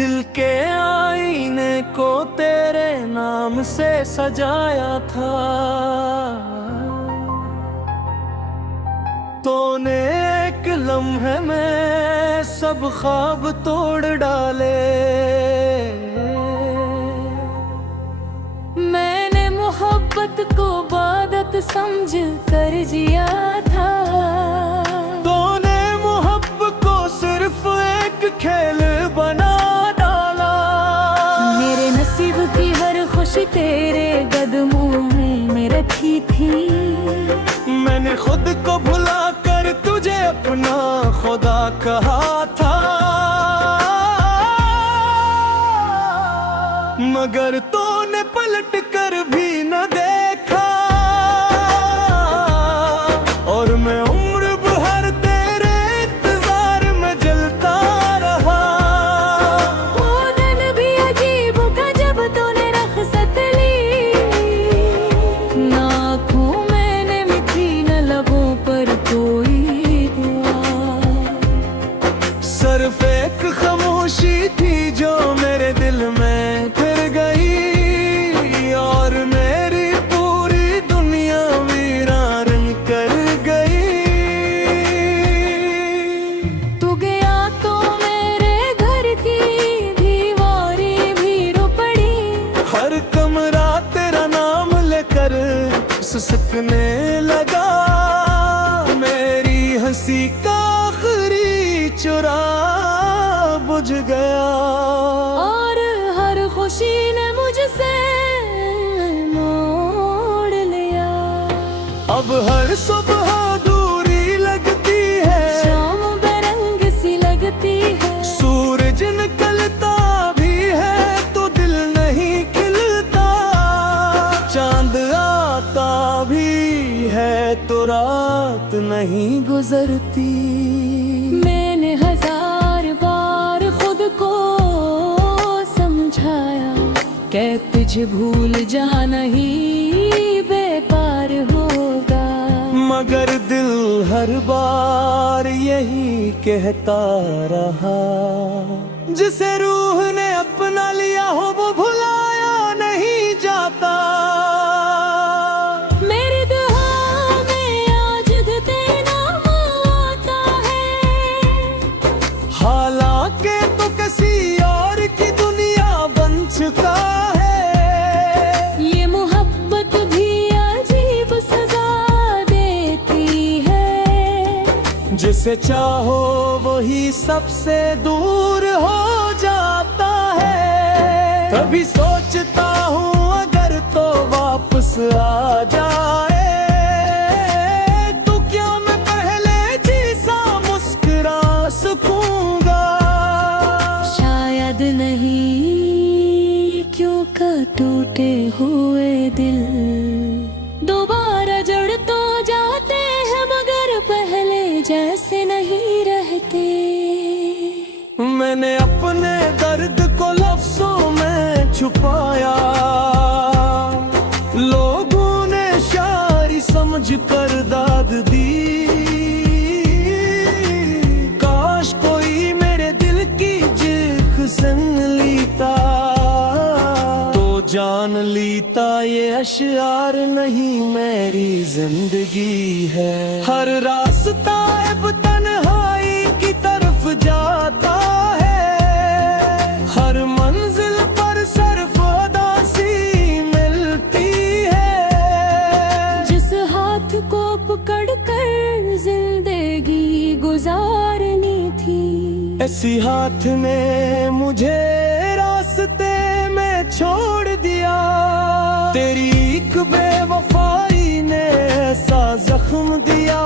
दिल के आईने को तेरे नाम से सजाया था, तूने एक लम्हे में सब ख्वाब तोड़ डाले। मैंने मोहब्बत को बादत समझ कर जिया था, तूने मोहब्बत को सिर्फ एक खेल बना डाला। मेरे नसीब की हर खुशी तेरे कदमों में रखी थी, मैंने खुद को भुला कर तुझे अपना खुदा कहा था, मगर तूने पलट कर भी न देखा, और मैं उम्र भर तेरे इंतजार में जलता रहा। वो दिन भी अजीब था जब तूने रख्सत ली, ना आँखों मैंने मिठी न लबों पर कोई दुआ, सिर्फ एक खामोशी थी जो मेरे दिल में फिर गई, और मेरी पूरी दुनिया वीरान कर गई। तू गया तो मेरे घर की दीवारी भी रो पड़ी, हर कमरा तेरा नाम लेकर सुसकने लगा, मेरी हंसी का आखिरी चुराग बुझ गया, और हर खुशी ने मुझसे मोड़ लिया। अब हर सुबह दूरी लगती है, शाम बेरंग सी लगती है, सूरज निकलता भी है तो दिल नहीं खिलता, चांद आता भी है तो रात नहीं गुजरती। मैंने हजार बार खुद को समझाया कि तुझे भूल जा नहीं बेपार होगा, मगर दिल हर बार यही कहता रहा, जिसे रूह ने अपना लिया हो वो भुलाया नहीं जाता। मेरी दुआ में आज तेरा नाम आता है, हालांकि तो किसी और की दुनिया बन चुका है, ये मोहब्बत भी अजीब सजा देती है, जिसे चाहो वही सबसे दूर हो जाता है। कभी सोचता हूँ अगर तो वापस आ जाए, तो क्या मैं पहले जैसा मुस्कुरा सकूंगा। शायद नहीं, क्यों का टूटे हुए दिल दोबारा जड़ तो जाते हैं, मगर पहले जैसे नहीं रहते। मैंने अपने दर्द को लफ्जों में छुपाया, लोगों ने शायरी समझ कर दाद दी, काश कोई मेरे दिल की चीख सुन लेता, तो जान लेता ये अशआर नहीं मेरी जिंदगी है। हर रास्ता अब तन्हाई की तरफ जाता है, हर मंजिल पर सिर्फ उदासी मिलती है, जिस हाथ को पकड़ कर जिंदगी गुजारनी थी, ऐसी हाथ ने मुझे रास्ते में छोड़ दिया। तेरी एक बेवफाई ने ऐसा जख्म दिया,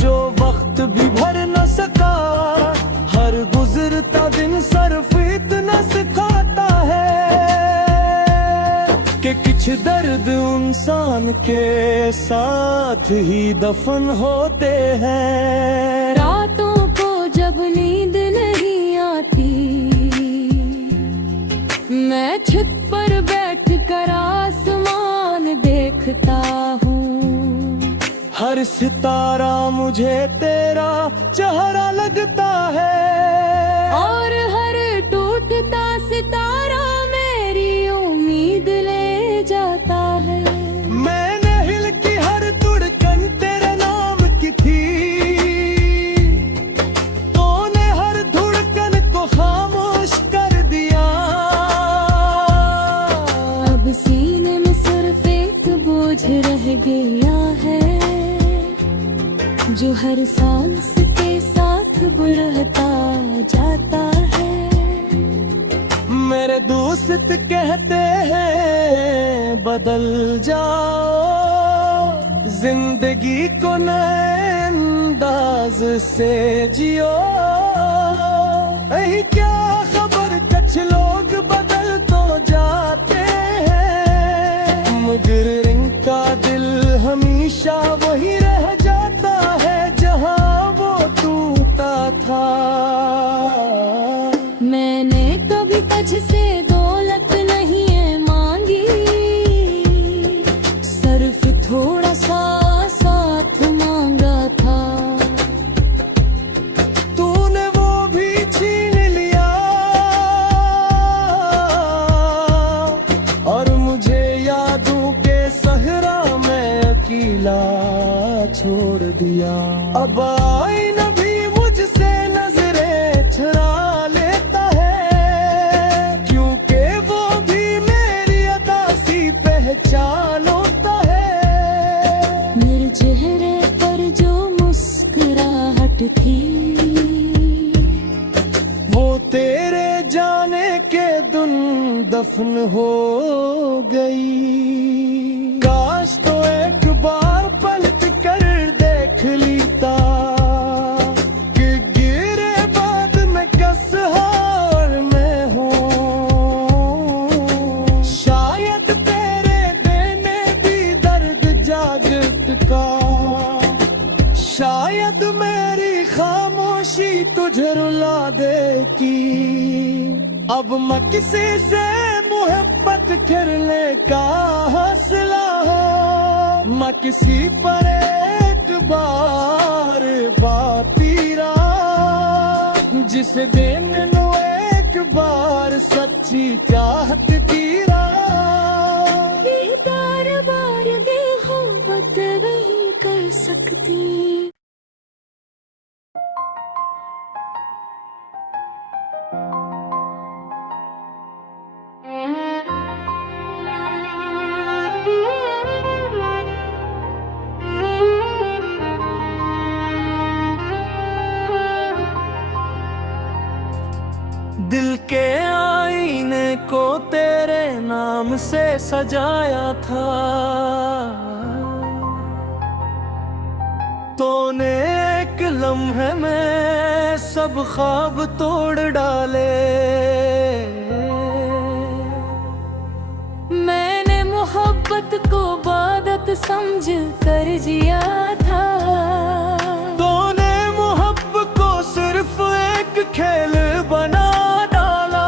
जो वक्त भी भर न सका, हर गुजरता दिन सिर्फ इतना सिखाता है, कि कुछ दर्द इंसान के साथ ही दफन होते हैं। रातों को जब नींद नहीं आती, मैं छत पर बैठ कर आसमान देखता हूँ, हर सितारा मुझे तेरा चेहरा लगता है। और हर टूटता सितारा मेरी उम्मीद ले जाता है। मैंने हिल की हर धड़कन तेरे नाम की थी, तूने हर धड़कन को खामोश कर दिया। अब सीने में सिर्फ एक बोझ रह गया है, जो हर सांस के साथ बढ़ता जाता है। मेरे दोस्त कहते हैं बदल जाओ, जिंदगी को नए अंदाज से जियो। यही क्या खबर, कुछ लोग बदल तो जाते हैं, मगर इनका दिल हमेशा वही रह जाता है जहां वो टूटा था। मैंने कभी तुझसे दौलत नहीं है मांगी, सिर्फ थोड़ा सा साथ मांगा था। तूने वो भी छीन लिया और मुझे यादों के सहरा में अकेला छोड़ दिया। अब आईना भी मुझसे नजरें छुड़ा लेता है, क्योंकि वो भी मेरी अदा सी पहचान होता है। मेरे चेहरे पर जो मुस्कुराहट थी, वो तेरे जाने के दिन दफन हो गई। काश तो एक बार पलट कर देख लेता कि गिरे बाद में किस हाल में हूँ। शायद तेरे देने भी दर्द जागत का, शायद मेरी खामोशी तुझे रुला देगी। अब मैं किसी से मोहब्बत करने का हौसला है, मैं किसी पर एक बार बातीरा, जिस दिन नु एक बार सच्ची चाहत कीरा। बार बार बेहोबत वही कर सकती। दिल के आईने को तेरे नाम से सजाया था, तूने एक लम्हे में सब ख्वाब तोड़ डाले। मैंने मोहब्बत को इबादत समझ कर जिया था, तूने मोहब्बत को सिर्फ एक खेल बना डाला।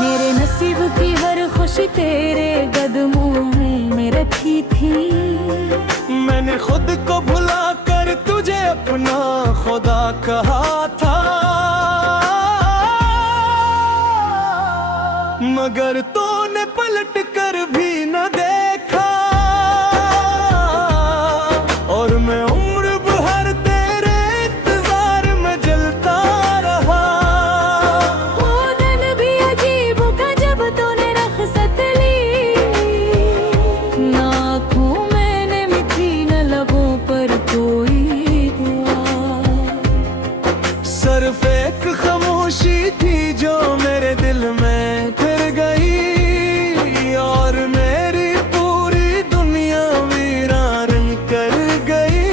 मेरे नसीब की हर खुशी तेरे कदमों में रखी थी। मैंने खुद को भुला कर तुझे अपना खुदा कहा था, मगर तूने पलट कर भी न देखा। और मैं उम्र भर तेरे इंतजार में जलता रहा। वो दिन भी अजीब था जब तूने रख्सत ली, ना आँखों मैंने मिठी न लबों पर कोई दुआ। सिर्फ एक खामोशी थी जो मेरे दिल में फिर गई, और मेरी पूरी दुनिया वीरान कर गई।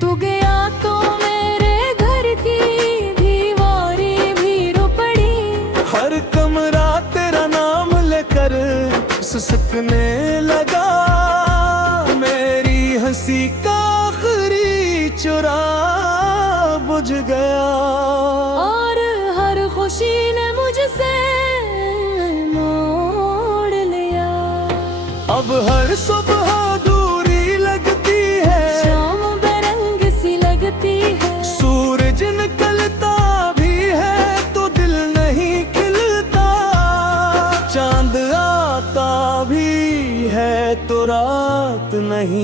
तू गया तो मेरे घर की दीवारें भी रो पड़ी। हर कमरा तेरा नाम लेकर सुसकने लगा। मेरी हंसी का आखिरी चुराग बुझ गया, और हर खुशी ने मुझसे मोड़ लिया। अब हर सुबह दूरी लगती है, शाम बेरंग सी लगती है। सूरज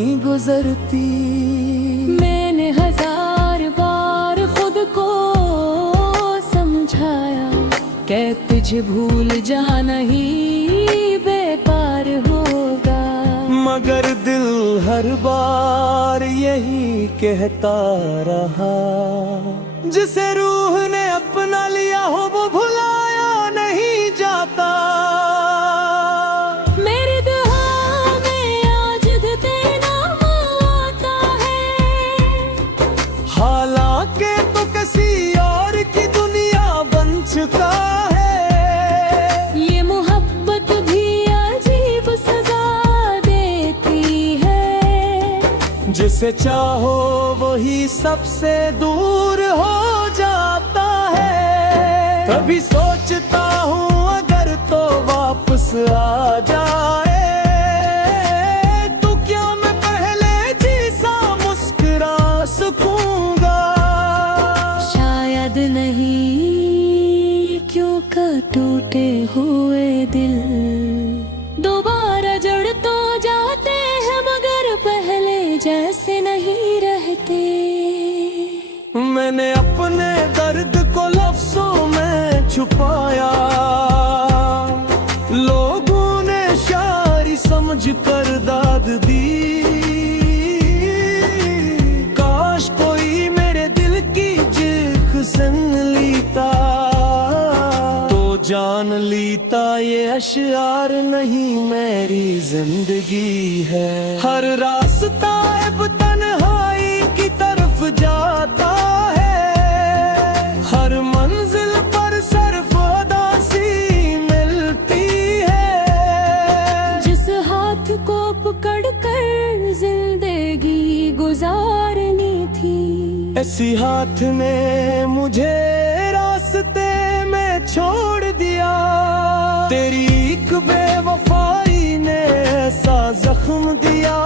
नहीं गुजरती। मैंने 1000 बार खुद को समझाया कि तुझे भूल जहाँ नहीं बेपार होगा, मगर दिल हर बार यही कहता रहा, जिसे रूह ने अपना लिया हो वो भुलाया नहीं जाता। मेरी दुआ में आज तेरा नाम आता है, हालांकि तो किसी और की दुनिया बन चुका है। ये मोहब्बत भी अजीब सजा देती है, जिसे चाहो वही सबसे दूर हो जाता है। कभी सोचता हूँ अगर तो वापस आ जाए, तो क्या मैं पहले जैसा मुस्कुरा सकूंगा। शायद नहीं, क्यों का टूटे हुए दिल दोबारा जड़ तो जाते हैं, मगर पहले जैसे नहीं रहते। मैंने अपने दर्द को लफ्जों में छुपाया, लोगों ने शायरी समझ कर दाद दी। काश कोई मेरे दिल की चीख सुन लेता, तो जान लेता ये अशआर नहीं मेरी जिंदगी है। हर रास्ता अब तन्हाई की तरफ जाता है, हर मंजिल पर सिर्फ उदासी मिलती है। जिस हाथ को पकड़ कर जिंदगी गुजारनी थी, ऐसी हाथ ने मुझे रास्ते में छोड़ दिया। तेरी एक बेवफाई ने ऐसा जख्म दिया,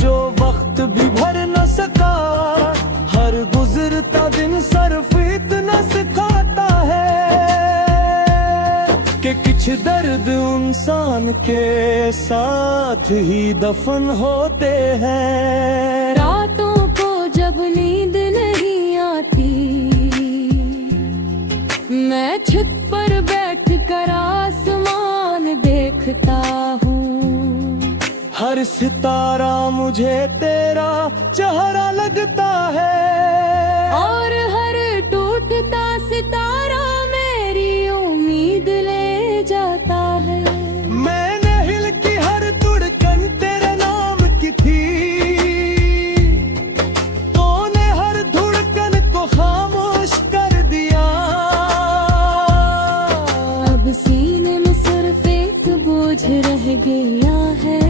जो वक्त भी भर न सका। हर गुजरता दिन सिर्फ इतना सिखाता है कि कुछ दर्द इंसान के साथ ही दफन होते हैं। रातों को जब नींद नहीं आती, मैं छत पर बैठ कर आसमान देखता हूँ। हर सितारा मुझे तेरा चेहरा लगता है, और हर टूटता सितारा मेरी उम्मीद ले जाता है। मैंने हिल की हर धड़कन तेरे नाम की थी, तूने हर धड़कन को खामोश कर दिया। अब सीने में सिर्फ एक बोझ रह गया है,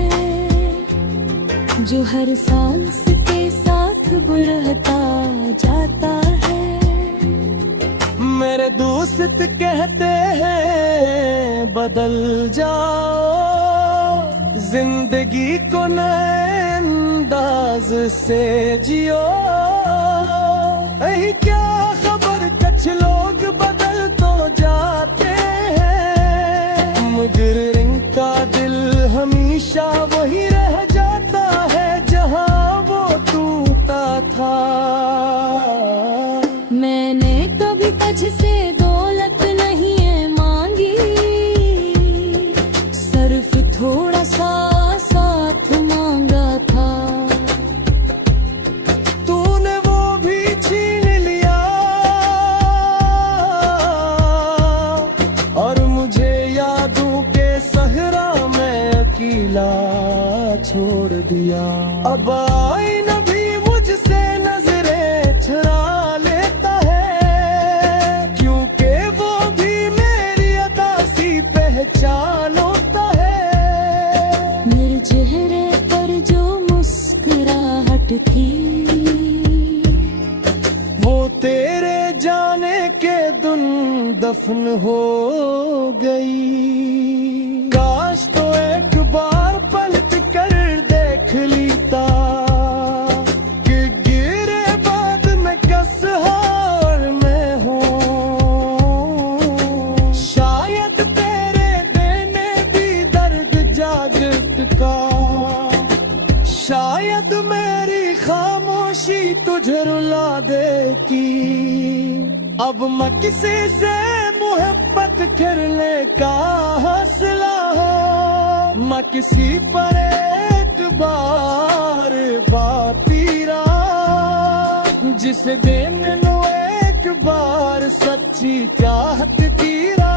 जो हर सांस के साथ बढ़ता जाता है। मेरे दोस्त कहते हैं बदल जाओ, जिंदगी को नए अंदाज से जियो। यही क्या खबर कुछ लोग बदल तो जाते हैं, मगर इनका दिल हमेशा वही रह जाता है जहां वो टूटा था। मैंने कभी तुझसे दौलत नहीं है मांगी, सिर्फ थोड़ा सा साथ मांगा था। तूने वो भी छीन लिया, और मुझे यादों के सहरा में अकेला छोड़ दिया। अब आईना भी मुझसे नजरें चुरा लेता है, क्योंकि वो भी मेरी अदा सी पहचान होता है। मेरे चेहरे पर जो मुस्कुराहट थी, वो तेरे जाने के दिन दफन हो गई। काश तो एक बार पलट कर देख लेता, कि गिरे बाद में किस हाल में हूँ। शायद तेरे देने भी दर्द जागत का शायद मेरी खामोशी तुझे रुला देगी। अब मैं किसी से मोहब्बत करने का हौसला हो, मैं किसी पर एक बार बापीरा, जिस दिन नु एक बार सच्ची चाहत कीरा।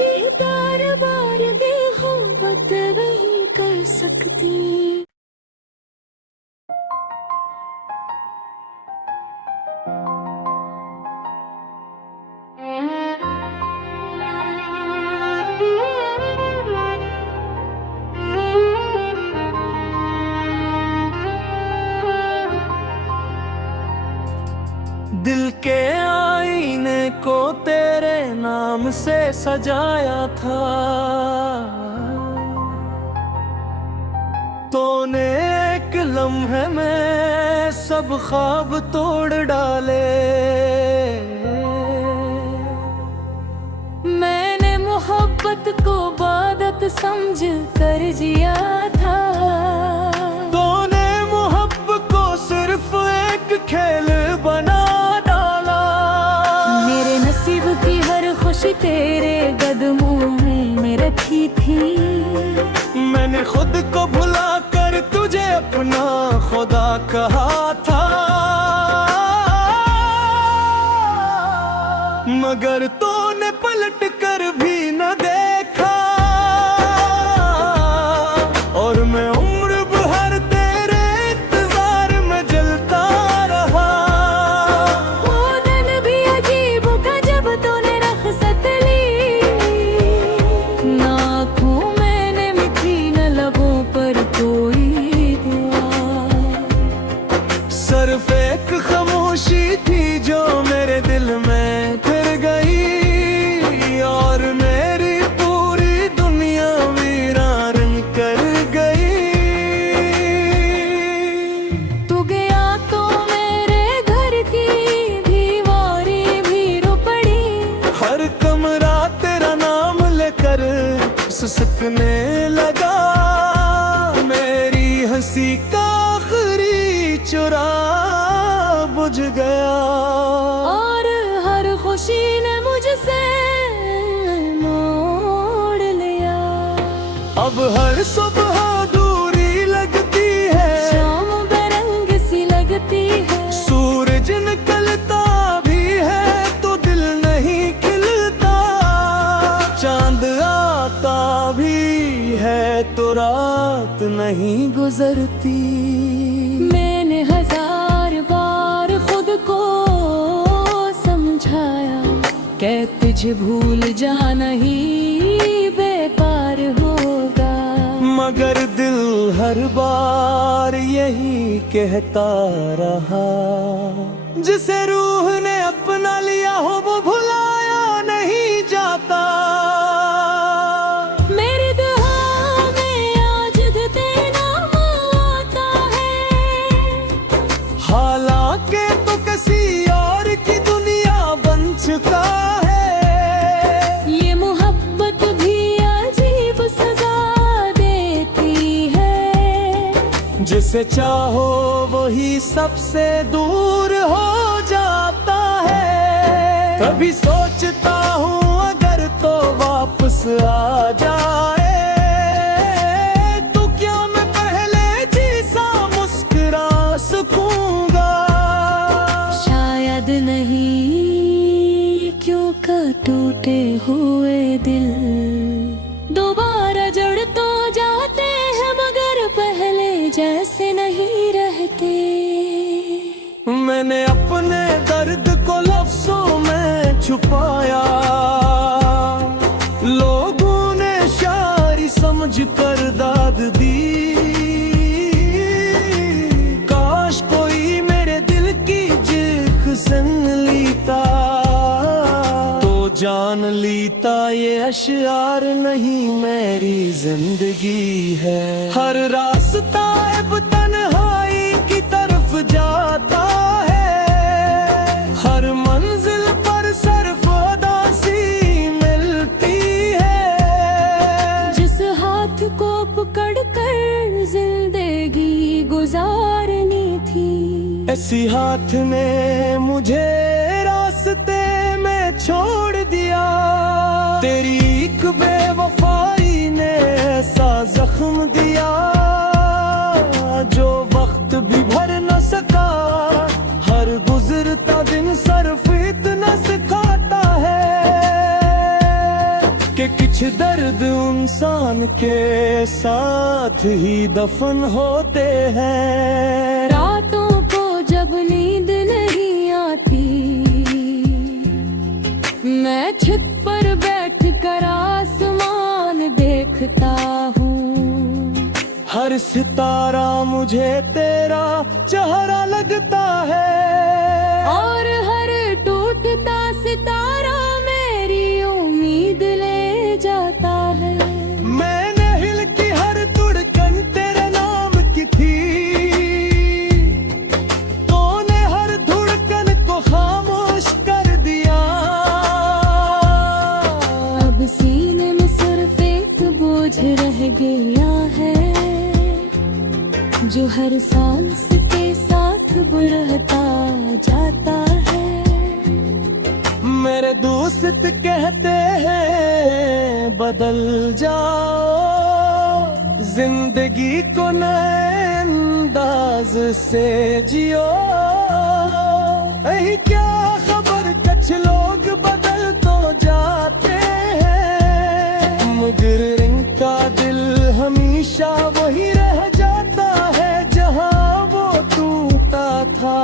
ये बार बार बेहोबत वही कर सकती। दिल के आईने को तेरे नाम से सजाया था, तूने एक लम्हे में सब ख्वाब तोड़ डाले। मैंने मोहब्बत को इबादत समझ कर जिया था, तूने मोहब्बत को सिर्फ एक खेल बना डाला। मेरे नसीब की हर खुशी तेरे कदमों में रखी थी। मैंने खुद को भुला कर तुझे अपना खुदा कहा था, मगर तूने पलट कर भी न देखा। और मैं उम्र भर तेरे इंतजार में जलता रहा। वो दिन भी अजीब था जब तूने रख्सत ली, ना आँखों मैंने मिठी न लबों पर कोई दुआ। सिर्फ एक खामोशी थी जो मेरे दिल में फिर गई, और मेरी पूरी दुनिया वीरान कर गई। तू गया तो मेरे घर की दीवारी भी रो पड़ी। हर कमरा तेरा नाम लेकर सुसकने लगा। मेरी हंसी का आखिरी चुराग बुझ गया, और हर खुशी ने मुझसे मोड़ लिया। अब हर सुबह दूरी लगती है, शाम बेरंग सी लगती है। सूरज निकलता भी है तो दिल नहीं खिलता। चांद आता भी है तो रात नहीं गुजरती। मैंने हजार बार खुद को समझाया, कि तुझे भूल जा नहीं बेपार होगा। मगर दिल हर बार यही कहता रहा, जिसे रूह ने अपना लिया हो वो भुलाया नहीं जाता। मेरी दुआ में आज तेरा नाम आता है, हालांकि तो किसी और की दुनिया बन चुका है। ये मोहब्बत भी अजीब सजा देती है। जिसे चाहो वही सबसे दूर हो जाता है। कभी सोचता हूँ अगर तो वापस आ जाए, तो क्या मैं पहले जैसा मुस्कुरा सकूंगा। शायद नहीं, क्यों का टूटे हुए दिल दोबारा जड़ तो जाते हैं, मगर पहले जैसे नहीं रहते। मैंने अपने दर्द को लफ्जों में छुपाया, लोगों ने शायरी समझ कर दाद दी। काश कोई मेरे दिल की जिख सुन लीता, तो जान लीता ये अशआर नहीं मेरी जिंदगी है। हर रास्ता अब तन्हाई की तरफ जाता है, हर मंजिल पर सिर्फ उदासी मिलती है। जिस हाथ को पकड़ कर जिंदगी ऐसी हाथ ने मुझे रास्ते में छोड़ दिया, तेरी एक बेवफाई ने ऐसा जख्म दिया जो वक्त भी भर न सका। हर गुजरता दिन सिर्फ इतना सिखाता है कि कुछ दर्द इंसान के साथ ही दफन होते हैं। रातों को जब नींद नहीं आती, मैं छत पर बैठ कर आसमान देखता हूँ। हर सितारा मुझे तेरा चेहरा लगता है, और हर टूटता सितारा मेरी उम्मीद ले जाता है। मैंने हिल की हर धड़कन तेरे नाम की थी, तूने हर धड़कन को खामोश कर दिया। अब सीने में सिर्फ एक बोझ रह गया है जो हर सांस के साथ बढ़ता जाता है। मेरे दोस्त कहते हैं बदल जाओ, जिंदगी को नए अंदाज से जियो। यही क्या खबर कुछ लोग बदल तो जाते हैं, मगर इनका दिल हमेशा वही रह जाता है जहां वो टूटा था।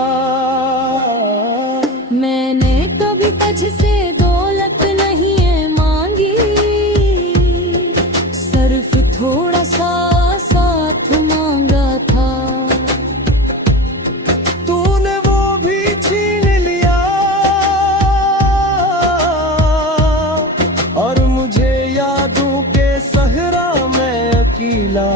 मैंने कभी तुझसे दौलत नहीं है मांगी, सिर्फ थोड़ा सा साथ मांगा था। तूने वो भी छीन लिया और मुझे यादों के सहरा में अकेला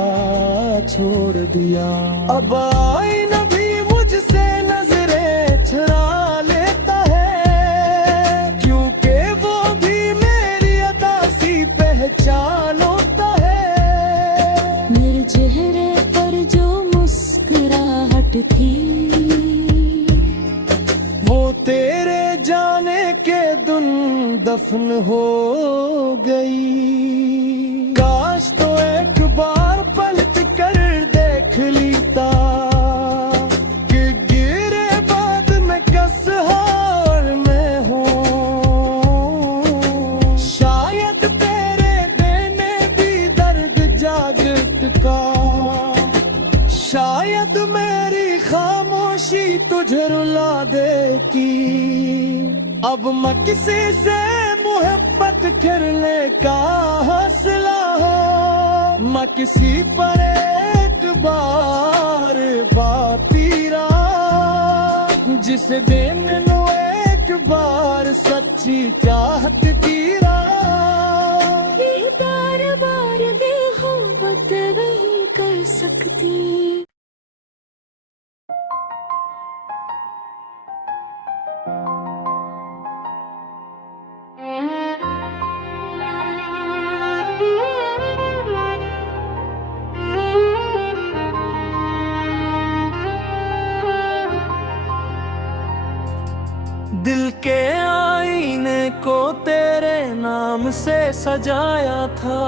छोड़ दिया। अब आईना भी मुझसे नजरें चुरा लेता है, क्योंकि वो भी मेरी अदा सी पहचान होता है। मेरे चेहरे पर जो मुस्कुराहट थी, वो तेरे जाने के दिन दफन हो गई। काश तो एक बार पलट कर देख लेता कि गिरे बाद में किस हाल में हूँ। शायद तेरे देने भी दर्द जागत का, शायद मेरी खामोशी तुझे रुला देगी। अब मैं किसी से मोहब्बत करने का हौसला हो, मैं किसी पर एक बार बाती रहा, जिसे दिन नु एक बार सच्ची चाहत की राह। ये बार बार बेहोबत वही कर सकती। दिल के आईने को तेरे नाम से सजाया था,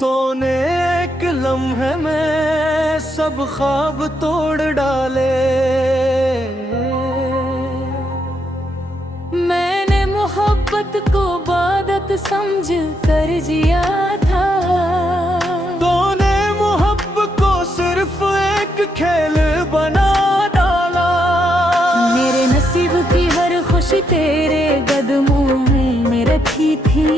तूने एक लम्हे में सब ख्वाब तोड़ डाले। मैंने मोहब्बत को इबादत समझ कर जिया था, तूने मोहब्बत को सिर्फ एक खेल बना डाला। मेरे नसीब की हर खुशी तेरे कदमों में रखी थी।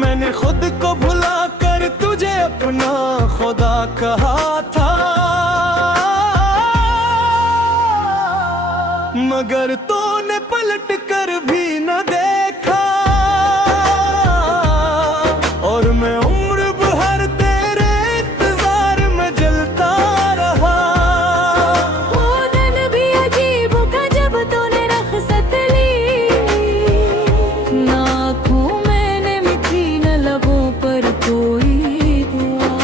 मैंने खुद को भुला कर तुझे अपना खुदा कहा था, मगर तूने पलट कर भी न देखा। और मैं उम्र भर तेरे इंतजार में जलता रहा। वो दिन भी अजीब था जब तूने रख्सत ली, ना आँखों मैंने मिठी न लबों पर कोई दुआ।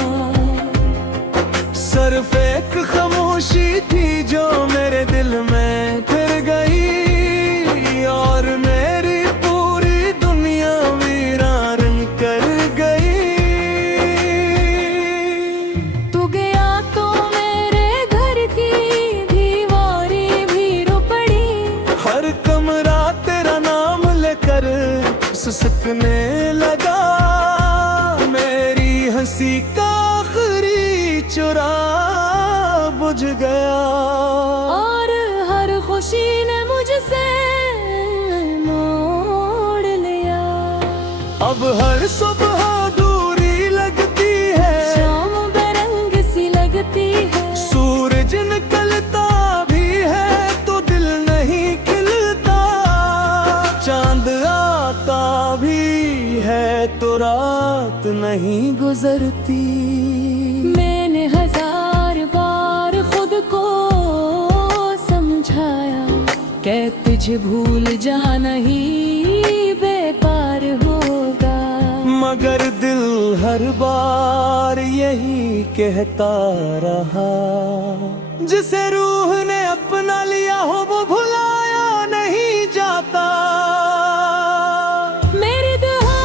हंसी का आखिरी चुराग बुझ गया। और हर खुशी ने मुझसे मोड़ लिया। अब हर सुबह दूरी लगती है, शाम बेरंग सी लगती है। सूरज निकलता भी है तो दिल नहीं खिलता, चांद आता भी है तो रात नहीं गुजरती। मैंने हजार बार खुद को समझाया कि तुझे भूल जा नहीं बेपार होगा, मगर दिल हर बार यही कहता रहा, जिसे रूह ने अपना लिया हो वो भुलाया नहीं जाता। मेरी दुआ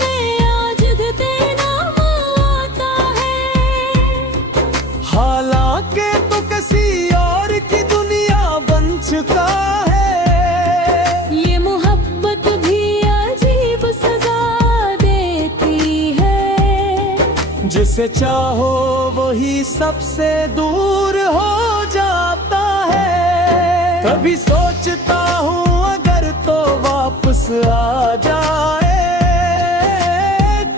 में आज तेरा नाम आता है, हालांकि तो किसी और की दुनिया बन चुका है। ये मोहब्बत भी अजीब सजा देती है, जिसे चाहो वही सबसे दूर हो जाता है। कभी सोचता हूँ अगर तो वापस आ जाए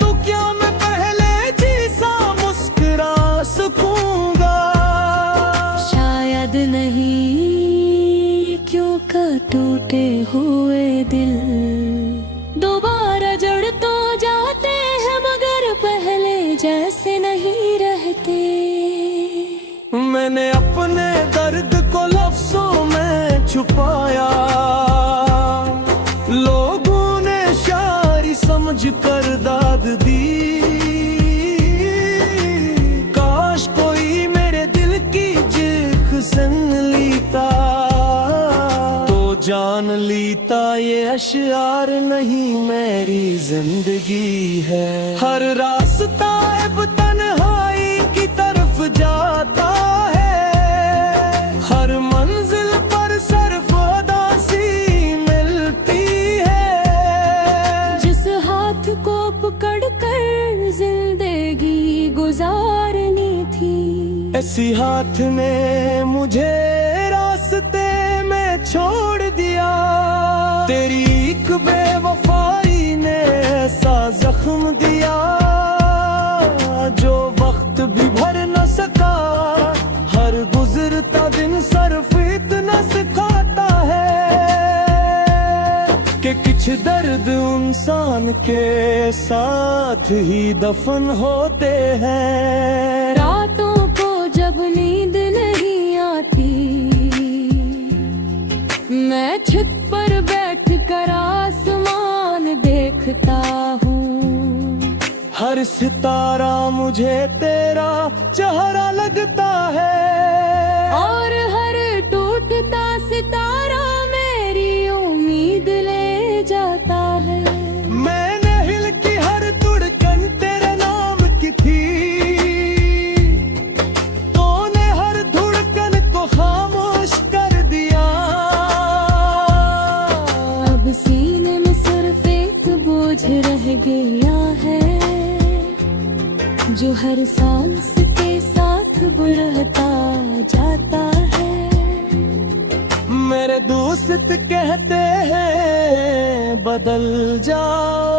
तो क्या मैं पहले जैसा मुस्कुरा सकूंगा। शायद नहीं, क्यों का टूटे हुए दिल दोबारा जड़ तो जाते हैं, मगर पहले जैसे नहीं रहते। मैंने अपने दर्द को लफ्जों में छुपाया, लोगों ने शायरी समझ कर दाद दी। काश कोई मेरे दिल की चीख सुन लेता तो जान लेता ये अशआर नहीं मेरी जिंदगी है। हर रास्ता अब तन्हाई की तरफ जाता है, हर मंजिल पर सिर्फ उदासी मिलती है। जिस हाथ को पकड़ कर जिंदगी गुजारनी थी, ऐसी हाथ ने मुझे रास्ते में छोड़ दिया। तेरी एक बेवफाई ने ऐसा जख्म दिया जो वक्त भी भर न सका। हर गुजरता दिन सिर्फ इतना सिखाता है कि कुछ दर्द इंसान के साथ ही दफन होते हैं। रातों को जब नींद नहीं आती, मैं छत पर बैठ कर आसमान देखता हूँ। हर सितारा मुझे तेरा चेहरा लगता है, और हर टूटता सितारा मेरी उम्मीद ले जाता है। मैंने हिल की हर धड़कन तेरे नाम की थी, तूने हर धड़कन को खामोश कर दिया। अब सीने में सिर्फ एक बोझ रह गया है, जो हर सांस के साथ बढ़ता जाता है। मेरे दोस्त कहते हैं बदल जाओ,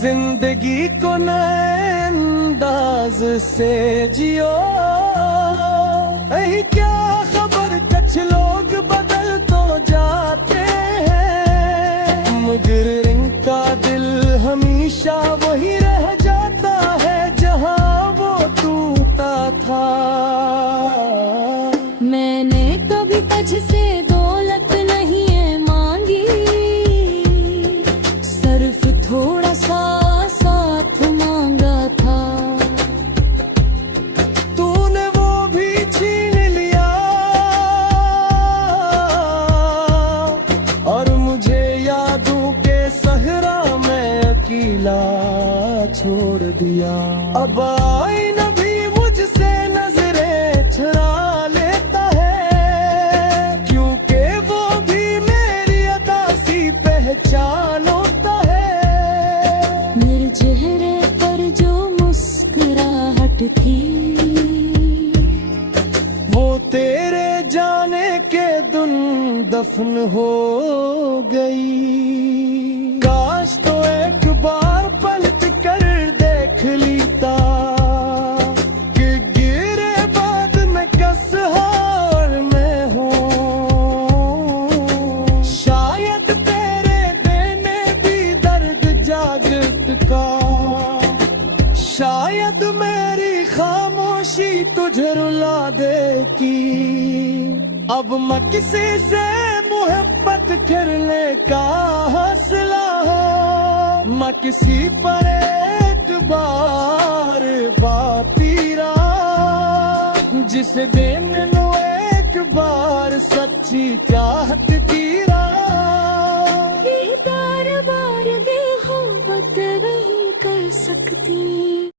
जिंदगी को नए अंदाज से जियो। यही क्या खबर कुछ लोग बदल तो जाते हैं, मगर इनका दिल हमेशा वही रह जाता है जहां वो टूटा था। मैंने कभी तुझसे दौलत नहीं है मांगी, सिर्फ थोड़ा सा साथ मांगा था। तूने वो भी छीन लिया और मुझे यादों के सहरा में अकेला छोड़ दिया। अब आईना भी मुझसे नजरें चुरा लेता है, क्योंकि वो भी मेरी अदा सी पहचान होता है। मेरे चेहरे पर जो थी। वो तेरे जाने के दिन दफन हो गई। काश तो एक बार पलट कर देख लेता कि गिरे बाद में किस हाल में हूँ। शायद तेरे देने भी दर्द जागत का, शायद मेरी खामोशी तुझे रुला देगी। अब मैं किसी से मोहब्बत करने का हौसला हो, मैं किसी पर एक बार बाती रहा, जिस दिन एक बार सच्ची चाहत की राह।